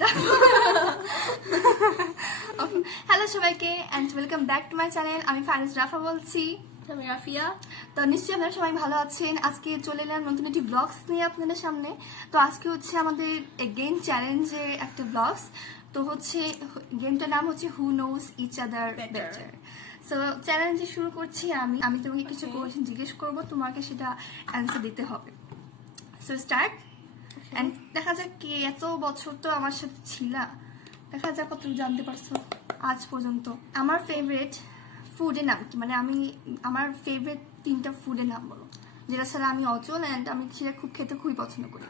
যা। হ্যালো সবাইকে and welcome back to my channel. আমি ফারিজ রাফা বলছি। আমি রাফিয়া। তো নিশ্চয়ই আপনারা সবাই ভালো আছেন। আজকে চলে এলাম নতুন একটি ব্লগস নিয়ে আপনাদের সামনে। তো আজকে হচ্ছে আমাদের গেম চ্যালেঞ্জের একটা ব্লগস। তো হচ্ছে গেমটার নাম হচ্ছে who knows each other better. So challenge শুরু করছি আমি তোমাকে কিছু কোয়েশ্চেন জিজ্ঞেস করবো, তোমাকে সেটা অ্যান্সার দিতে হবে। So start. এন্ড দেখা যাক কি এত বছর তো আমার সাথে ছিলা, দেখা যাক কত জানতে পারছো আজ পর্যন্ত। আমার ফেভারিট ফুডের নাম কি, মানে আমার ফেভারিট 3টা ফুডের নাম বলো যেটা ছাড়া আমি অচল অ্যান্ড আমি সেটা খুব খেতে খুবই পছন্দ করি।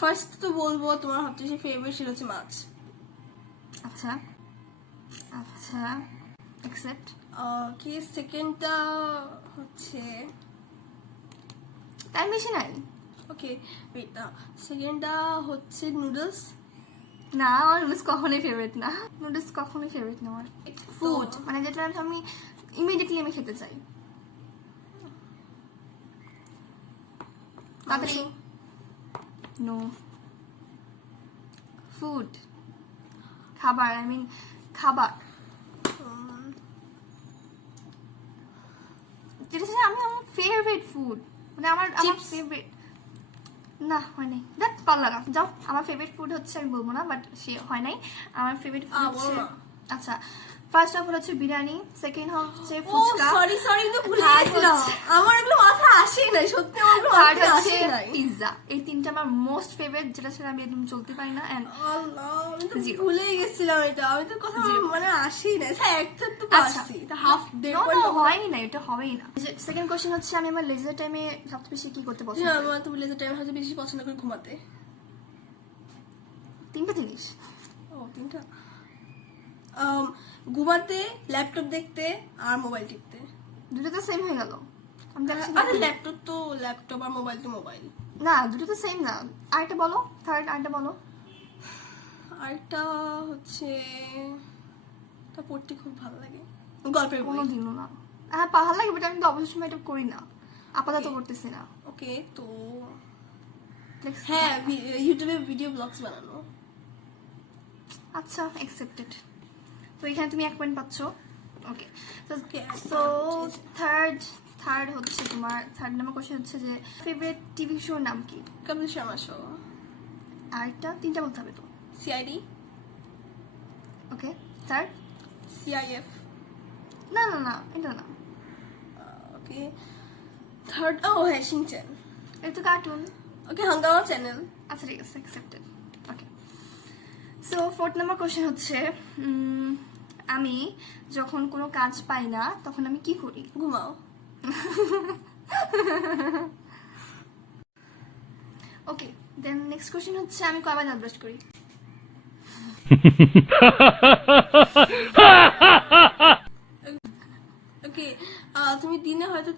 ফার্স্ট তো বলবো তোমার সবচেয়ে ফেভারিট সেটা হচ্ছে মাছ। আচ্ছা আচ্ছা অ্যাকসেপ্ট। কি সেকেন্ডটা হচ্ছে টাইম বেশি নাই। ওকে ওয়েট না, সেকেন্ডটা হচ্ছে নুডলস। না, আমার নুডলস কখনোই ফেভারিট না। নুডলস কখনোই ফেভারিট না আমার ফুড, মানে যেটা আমি ইমিডিয়েটলি আমি খেতে চাই। তাড়াতাড়ি। নো ফুড, খাবার, আই মিন খাবার যেটা হচ্ছে আমি আমার ফেভারিট ফুড, মানে আমার ফেভারিট না হয় নাই। দ্যাট ভালো লাগা যাও। আমার ফেভারিট ফুড হচ্ছে, আমি বলবো না বাট সে হয় নাই। আমার ফেভারিট ফুড হচ্ছে, আচ্ছা ফার্স্ট অফ অল হচ্ছে বিরিয়ানি, সেকেন্ড হচ্ছে ফুচকা, সরি তো ভুলে গেছিলাম। আমার এগুলো মাথা আসেই নাই, সত্যি আমার এগুলো থার্ড মাথায় হচ্ছে আসেই নাই। পিৎজা। এই 3টা আমার মোস্ট ফেভারিট, যেটা ছাড়া আমি একদম চলতে পারি না। এন্ড আল্লাহ, আমি তো Zero. ভুলেই গেছিলাম এটা। আমি তো কথা মানে আসেই নাই। একটা তো আচ্ছা পারছি, এটা হাফ ডে হয়ই না, এটা হবেই না। সেকেন্ড কোশ্চেন হচ্ছে আমি আমার লেজার টাইমে সবচেয়ে বেশি কি করতে পছন্দ করি? আমার তো লেজার টাইম হয়তো বেশি পছন্দ করি ঘুমাতে। 3টা জিনিস। ও 3টা, ঘুমাতে, ল্যাপটপ দেখতে আর মোবাইল টিপতে। দুটো তো সেম হয়ে গেল। আমি তো actually- আরে ল্যাপটপ তো ল্যাপটপ আর মোবাইল তো মোবাইল। না, দুটো তো সেম না। আরেকটা বলো, থার্ড আরেকটা বলো। আরেকটা হচ্ছে তা পড়তে খুব ভালো লাগে, গল্পের বই। কোনোদিনও না। হ্যাঁ ভালো লাগে, বাট আমি তো অবসর সময় এটা করি না, আপাতত করতেছি না। ওকে, তো Next. হ্যাঁ ইউটিউবে ভিডিও ব্লগস বানানো। আচ্ছা অ্যাকসেপ্টেড। তো এখানে তুমি 1 পয়েন্ট পাচ্ছ। ওকে, Okay, সো থার্ড হচ্ছে তোমার থার্ড নাম্বার কোশ্চেন হচ্ছে যে ফেভারিট টিভি শোর নাম কি? কপিল শর্মা শো। আরেকটা 3টা বলতে হবে তো। সিআইডি। ওকে, থার্ড। সিআইএফ। না না না, এটা না। ওকে, থার্ড ও হ্যাঁ শিনচ্যান। এটা তো কার্টুন। ওকে, হাঙ্গামা চ্যানেল। আচ্ছা ঠিক আছে, অ্যাকসেপ্টেড। ওকে, সো ফোর্থ নাম্বার কোশ্চেন হচ্ছে আমি যখন কোনো কাজ পাই না তখন আমি কি করি? ঘুমাও। ওকে, দেন নেক্সট কোশ্চেন হচ্ছে আমি কয়বার দাঁত ব্রাশ করি? ওকে, তুমি দিনে হয়তো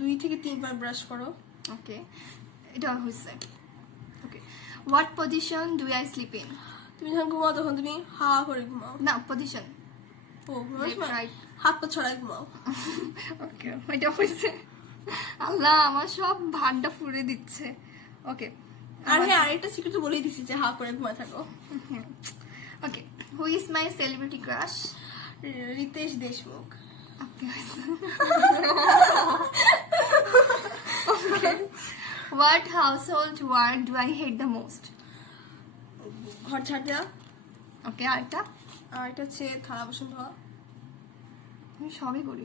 2 থেকে 3 বার ব্রাশ করো। ওকে, এটা হয়েছে। Okay, what position do I sleep in? তুমি যখন ঘুমাও তখন তুমি হা করে ঘুমাও। না, পজিশন। ও Left, right. হাত পা ছড়াই ঘুমাও। ওকে, এটা হয়েছে। আল্লাহ, আমার সব ভাগটা ফুরে দিচ্ছে। ওকে, আর হ্যাঁ আরেকটা সিক্রেট বলেই দিছি যে হা করে ঘুমায় থাকো। Okay, who is my celebrity crush? Riteish Deshmukh. What household work do I hate the most? ঘর ঝাড় দেওয়া। ওকে, আরেকটা? আর এটা হচ্ছে থালা বাসন ধোয়া। আমি সবই করি।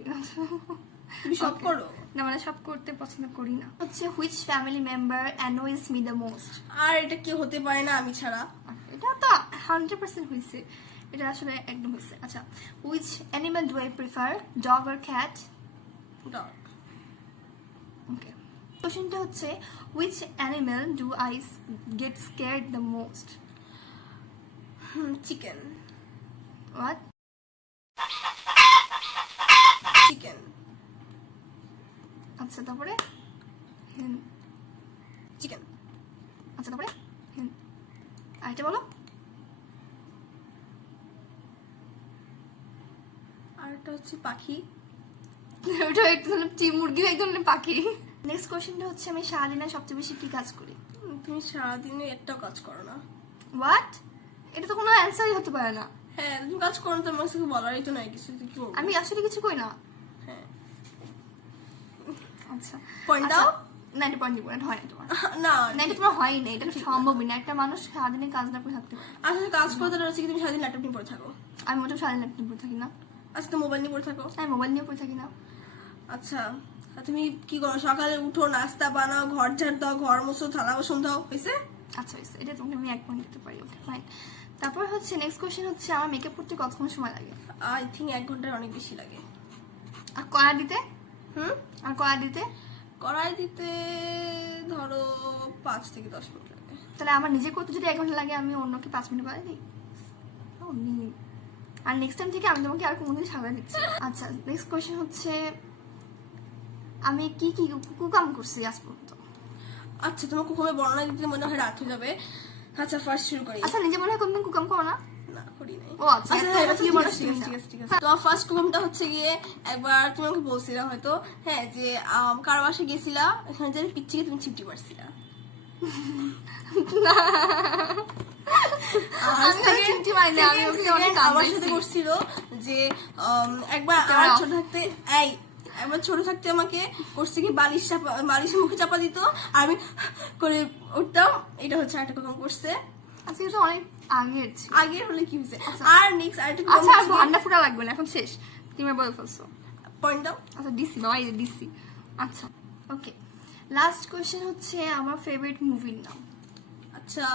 তুমি সব Okay. করো? না, মানে সব করতে পছন্দ করি না। হচ্ছে which family member annoys me the most? আর এটা কি হতে পারে না আমি ছাড়া। এটা তো 100% হয়েছে, এটা আসলে একদম হয়েছে। আচ্ছা, which animal do I prefer, dog or cat? Dog. Okay, কোশ্চেনটা হচ্ছে which animal do I get scared the most? Chicken. What? Chicken. আচ্ছা, তারপরে চিকেন। আচ্ছা, তারপরে আরেকটা বলো। আর এটা হচ্ছে পাখি। ওটা এক ধরনের মুরগি, এক ধরনের পাখি। নেক্সট কোশ্চেনটা হচ্ছে আমি সারাদিনে সবচেয়ে বেশি কি কাজ করি? তুমি সারাদিনে একটাও কাজ করো না। হোয়াট? এটা তো কোনো অ্যান্সারই হতে পারে না। হ্যাঁ তুমি কাজ করো না, তোমার কাছে বলারই তো নাই কিছু, তুই কি করবো? আমি আসলে কিছু করি না। হ্যাঁ আচ্ছা পয়েন্ট আচ্ছা, দাও। না এটা পয়েন্ট হয় না তোমার। না না এটা তোমার হয়ই না, এটা সম্ভবই না। একটা মানুষ সারাদিনে কাজ না করে থাকতে পারে। আসলে কাজ করতে রয়েছে কি তুমি সারাদিন ল্যাপটপ নিয়ে পড়ে থাকো? আমি মোটেও সারাদিন ল্যাপটপ পড়ে থাকি না। আচ্ছা তো মোবাইল নিয়ে পড়ে থাকো? আমি মোবাইল নিয়ে পড়ে থাকি না। আচ্ছা আর তুমি কি করো? সকালে উঠো, নাস্তা বানাও, ঘর ঝাড় দাও, ঘর মোছো, থালা বাসন দাও, হয়েছে? আচ্ছা হয়েছে, এটা তোমাকে আমি 1 পয়েন্ট দিতে পারি। Okay fine. তারপর হচ্ছে নেক্সট কোশ্চেন হচ্ছে আমার মেকআপ করতে কতক্ষণ সময় লাগে? আই থিঙ্ক 1 ঘন্টার অনেক বেশি লাগে। আর কড়া দিতে? হুম আর কড়া দিতে? কড়াই দিতে ধরো 5 থেকে 10 মিনিট লাগে। তাহলে আমার নিজে করতে যদি 1 ঘন্টা লাগে, আমি অন্যকে 5 মিনিট বাড়াই দিই। আর নেক্সট টাইম থেকে আমি তোমাকে আর কোনোদিন সাজা দিচ্ছি। আচ্ছা নেক্সট কোয়েশ্চেন হচ্ছে আমি কি কি কুকাম করছি আজ পর্যন্ত? আচ্ছা তোমার কুকুমের বর্ণনা দিতে মনে হয় রাত হয়ে যাবে। আচ্ছা ফার্স্ট শুরু করি। আচ্ছা নিজে মনে হয় কোনদিন কুকাম করো না? না করি নাই। ও আচ্ছা, আচ্ছা এত হ্যাঁ, কথা ঠিক বলার আছে, ছিল না। ঠিক আছে, ঠিক আছে। তোমার ফার্স্ট কুকুমটা হচ্ছে গিয়ে একবার তুমি আমাকে বলছিলা হয়তো, হ্যাঁ যে কার বাসায় গেছিলা, এখানে যে পিচ্চিকে তুমি চিপটি মারছিলা। আর আমি ওকে চিমটি মারি না, আমি ওকে অনেক আমার কামড়াইছি। সাথে করছিল যে একবার আমার দাঁড়াও। ছোট থাকতে একবার ছোট থাকতে আমাকে করছে কি বালিশ মুখে চাপা দিত আর আমি করে উঠতাম। এটা হচ্ছে একটা কুকুম করছে। আজকে তো অনেক আগের ছিল। আগের হলে কি হয়েছে? আর নেক্সট আরেকটা আচ্ছা আর ভান্ডা ফুটা লাগবে না, এখন শেষ। তুমি বলে ফেলছো। পয়েন্ট দাও। আচ্ছা ডিসি বাবা, এই ডিসি। আচ্ছা ওকে, লাস্ট কোয়েশ্চেন হচ্ছে আমার ফেভারিট মুভির নাম। আচ্ছা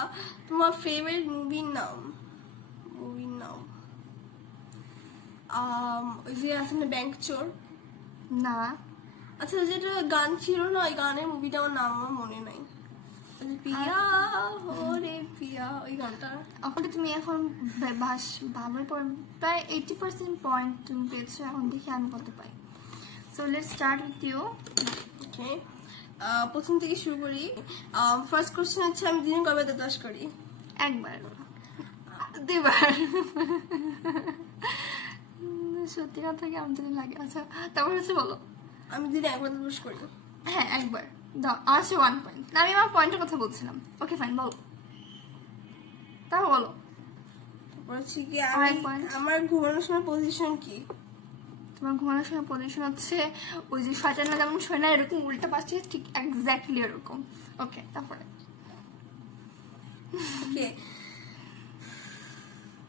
তোমার ফেভারিট মুভির নাম? ওই যে আছে না ব্যাংক চোর? না আচ্ছা যেটা গান ছিল না, ওই গানের মুভিটা আমার নাম আমার মনে নাই। ওই যে পিয়া হরে পিয়া, ওই গানটা। আসলে তুমি এখন ভালোই প্রায় 80% পয়েন্ট তুমি পেয়েছো। এখন দেখি আমি কত পাই। So let's start with you. Okay প্রথম থেকে শুরু করি। ফার্স্ট কোশ্চেন হচ্ছে আমি দিনে কবে দাঁত করি? একবার, দুবার। সত্যি কথা কি আমাদের লাগে। আচ্ছা তারপর হচ্ছে বলো। আমি দিনে একবার দাঁত করি। হ্যাঁ একবার দাও, আমার হচ্ছে 1 পয়েন্ট। আমি আমার পয়েন্টের কথা বলছিলাম। ওকে ফাইন বলো, তারপর বলো। তারপর হচ্ছে কি আর এক point। আমার ঘুমানোর সময় পজিশন কি? তোমার ঘুমানোর সময় পজিশন হচ্ছে ওই যে শয়তানরা যেমন শোয় না, এরকম উল্টা পাশে, ঠিক এক্স্যাক্টলি এরকম। ওকে তারপরে ওকে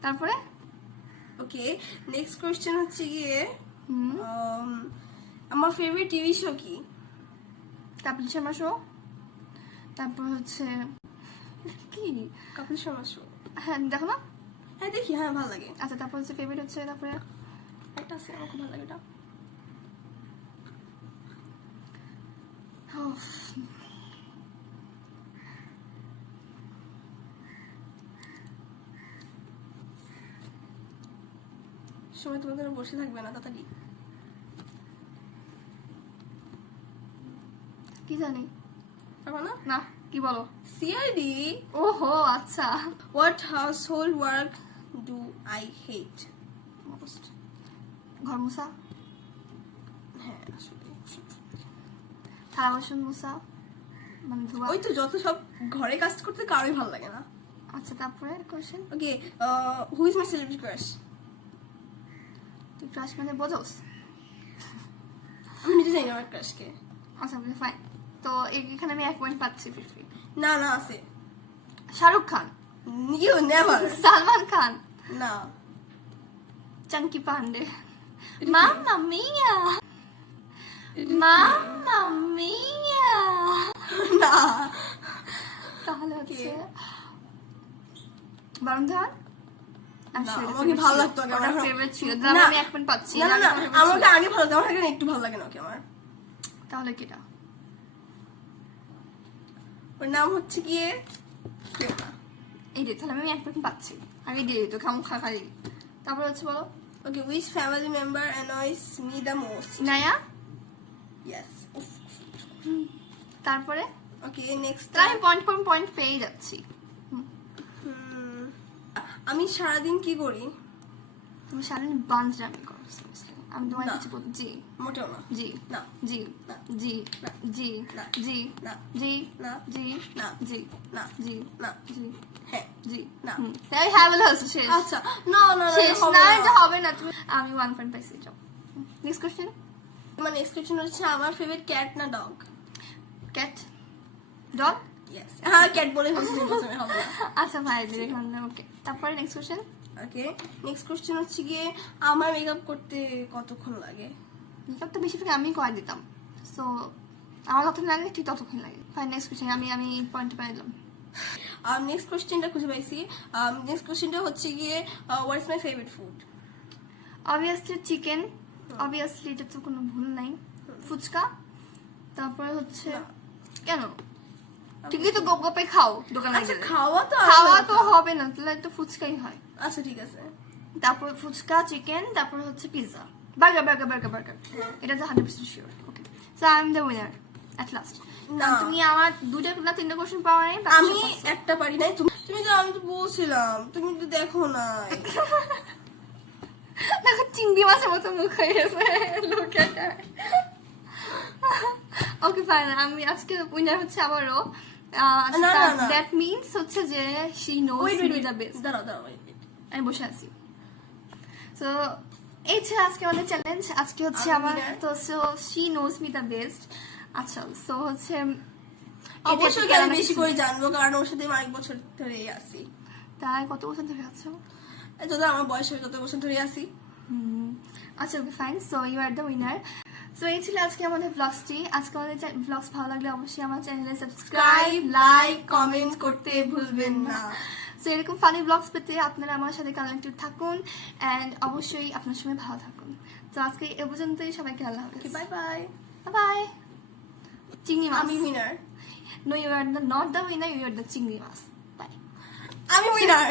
তারপরে ওকে নেক্সট কোশ্চেন হচ্ছে গিয়ে হুম আমার ফেভারিট টিভি শো কি? কাপিল শর্মা শো। তারপর হচ্ছে কি, কপিল শর্মা শো। হ্যাঁ দেখো না। হ্যাঁ দেখি, হ্যাঁ ভালো লাগে। আচ্ছা তারপর হচ্ছে ফেভারিট হচ্ছে, তারপরে একটা আছে আমার খুব ভালো লাগে এটা। উফ, সময় তোমাদের বসে থাকবে না, তাড়াতাড়ি। কি জানি পারবো না? না, কি বলো? সিআইডি। ওহো আচ্ছা। What household work do I হেট? ঘর মুসা, হ্যাঁ আসলে থালা বাসন মুসা, মানে ধোয়া। ওই তো যত সব ঘরে কাজ করতে কারোই ভালো লাগে না। আচ্ছা তারপরে question. Okay who is my celebrity crush? তুই ক্রাশ মানে বোঝোস? আমি নিজে জানি না আমার ক্রাশকে। আচ্ছা ফাইন। তো এখানে আমি 1 পয়েন্ট পাচ্ছি। ফিরফি না না আছে। Shahrukh Khan, you never. সালমান খান, না চাঙ্কি পান্ডে, কি? মাম্মা মিয়া, মাম্মা মিয়া। না তাহলে হচ্ছে বারুণ ধাওয়ান। না, আমাকে ভালো লাগতো আগে, আমার ফেভারিট ছিল। না, তাহলে আমি 1 পয়েন্ট পাচ্ছি। না না না আমার favorite আমাকে ছিল। আগে ভালো লাগতো, আমার এখন একটু ভালো লাগে না ওকে আমার। তাহলে কিটা? ওর নাম হচ্ছে গিয়ে প্রিয়ঙ্কা। এই রে, তাহলে আমি 1 পয়েন্ট পাচ্ছি। আগে দিয়ে দিত খামু খালি। তারপর হচ্ছে বলো। ওকে which family member annoys me the most? Inaya. Yes. তারপরে ওকে নেক্সট তাহলে আমি পয়েন্ট পেয়ে যাচ্ছি। আমি সারাদিন কি করি? তুমি সারাদিন বাঞ্জরামি করো। আমি তোমার না। কিছু বলছি জি মোটেও না। জি না। জি না। জি না। জি না। জি না। জি না। জি না। জি না। জি না। জি হ্যাঁ। জি না। তাই হ্যাঁ বলে হচ্ছে শেষ আচ্ছা না না না, শেষ হবে না না। এটা হবে না তুমি আমি 1 পয়েন্ট পাইছি যাও নেক্সট কোশ্চেন আমার নেক্সট কোশ্চেন হচ্ছে আমার ফেভারিট ক্যাট না ডগ? ক্যাট ডগ ইয়েস, হ্যাঁ ক্যাট বলে ফেলছি প্রথমে, হবে না। আচ্ছা ভাই এখানে ওকে তারপরে next question okay, next question হচ্ছে গিয়ে আমার মেকআপ করতে কতক্ষণ লাগে? মেকআপ তো বেশিরভাগ আমি করে দিতাম সো আমার যতক্ষণ লাগে ঠিক ততক্ষণ লাগে ফাইন নেক্সট কোশ্চেন আমি পয়েন্ট পাইলাম নেক্সট কোশ্চেনটা খুঁজে পাইছি। নেক্সট কোশ্চেনটা হচ্ছে গিয়ে what is my favourite food? Obviously chicken obviously এটা তো কোনো ভুল নাই ফুচকা তারপরে হচ্ছে না। কেন ঠিকই তো গপগপে খাও দোকানে আচ্ছা গেলে খাওয়া তো খাওয়া আলাদা তো ব্যাপার। হবে না তাহলে তো ফুচকাই হয় আচ্ছা ঠিক আছে। তারপর ফুচকা চিকেন তারপর হচ্ছে pizza burger burger burger burger এটা তো 100% sure okay so I am the winner at last না। তুমি আমার দুইটা না তিনটা কোশ্চেন পাওয়া নাই বাকি আমি সব পারছো। একটা পারি নাই, তুমি তো, আমি তো বলছিলাম তুমি তো দেখো নাই। দেখো চিংড়ি মাছের মতো মুখ হয়ে গেছে লোকে ওকে ফাইন আমি আজকে উইনার হচ্ছে আবারও না, না, না। দ্যাট মিন্স হচ্ছে যে she knows wait me wait the best দাঁড়াও দাঁড়াও wait, wait. আমি বসে আছি সো এই ছিল আজকে আমাদের চ্যালেঞ্জ আজকে হচ্ছে আমি আমার winner। তো so she knows me the best আচ্ছা সো হচ্ছে অবশ্যই আমি বেশি করে জানবো কারণ ওর সাথে আমি অনেক বছর ধরে আছি। তাই কত বছর ধরে আছো যত আমার বয়স হয় তত বছর ধরে আছি। আচ্ছা okay fine so you are the winner so এই ছিল আজকে আমাদের ব্লগসটি আজকে আমাদের ব্লগস ভালো লাগলে অবশ্যই আমার চ্যানেলে সাবস্ক্রাইব লাইক কমেন্ট করতে ভুলবেন না সো এরকম ফানি ব্লগস পেতে আপনারা আমার সাথে কানেক্টেড থাকুন অ্যান্ড অবশ্যই আপনার সময় ভালো থাকুন তো আজকে এ পর্যন্তই সবাইকে আল্লাহ হাফেজ বাই বাই। বাই চিংড়ি মাছ আমি winner. No you are not the winner you are the চিংড়ি মাছ বাই আমি উইনার।